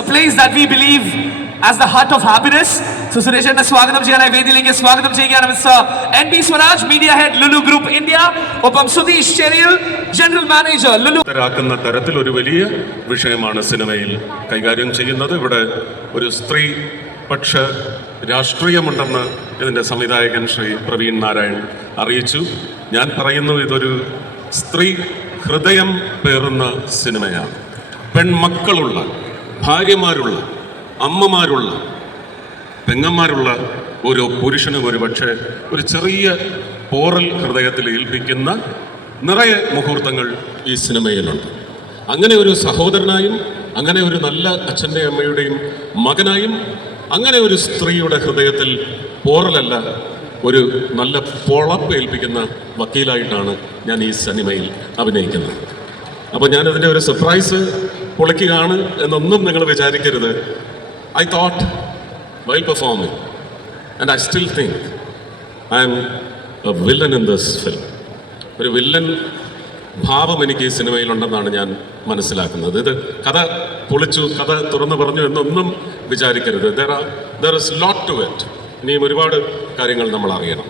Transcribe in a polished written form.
A place that we believe as the heart of happiness. So Suresh and Swagatam Jaya Vedilenge Swagatam Jaya Mr. NB Swaraj, Media Head, Lulu Group India, Opam Sudesh Cheryl, General Manager, Lulu. തരാക്കുന്ന തരത്തിൽ ഒരു വലിയ വിഷയമാണ് സിനിമയിൽ കൈകാര്യം ചെയ്യുന്നത്. ഇവിടെ ഒരു സ്ത്രീ പക്ഷ രാഷ്ട്രീയമുണ്ടെന്ന് ഇതിൻ്റെ സംവിധായകൻ ശ്രീ പ്രവീൺ നാരായൺ അറിയിച്ചു. ഞാൻ പറയുന്നു, ഇതൊരു സ്ത്രീ ഹൃദയം പേറുന്ന സിനിമയാണ്. പെൺമക്കളുള്ള, ഭാര്യമാരുള്ള, അമ്മമാരുള്ള, പെങ്ങന്മാരുള്ള ഓരോ പുരുഷനും ഒരു പക്ഷേ ഒരു ചെറിയ പോറൽ ഹൃദയത്തിൽ ഏൽപ്പിക്കുന്ന നിറയെ മുഹൂർത്തങ്ങൾ ഈ സിനിമയിലുണ്ട്. അങ്ങനെ ഒരു സഹോദരനായും, അങ്ങനെ ഒരു നല്ല അച്ഛൻ്റെ അമ്മയുടെയും മകനായും, അങ്ങനെ ഒരു സ്ത്രീയുടെ ഹൃദയത്തിൽ പോറലല്ല, ഒരു നല്ല പൊളപ്പ് ഏൽപ്പിക്കുന്ന വക്കീലായിട്ടാണ് ഞാൻ ഈ സിനിമയിൽ അഭിനയിക്കുന്നത്. അപ്പോൾ ഞാനതിൻ്റെ ഒരു സർപ്രൈസ് പൊളിക്കുകയാണ് എന്നൊന്നും നിങ്ങൾ വിചാരിക്കരുത്. I thought while performing and I still think I M A villain in this film. ഒരു വില്ലൻ ഭാവം എനിക്ക് ഈ സിനിമയിലുണ്ടെന്നാണ് ഞാൻ മനസ്സിലാക്കുന്നത്. ഇത് കഥ പൊളിച്ചു, കഥ തുറന്നു പറഞ്ഞു എന്നൊന്നും വിചാരിക്കരുത്. There is lot to it. ഇനിയും ഒരുപാട് കാര്യങ്ങൾ നമ്മൾ അറിയണം.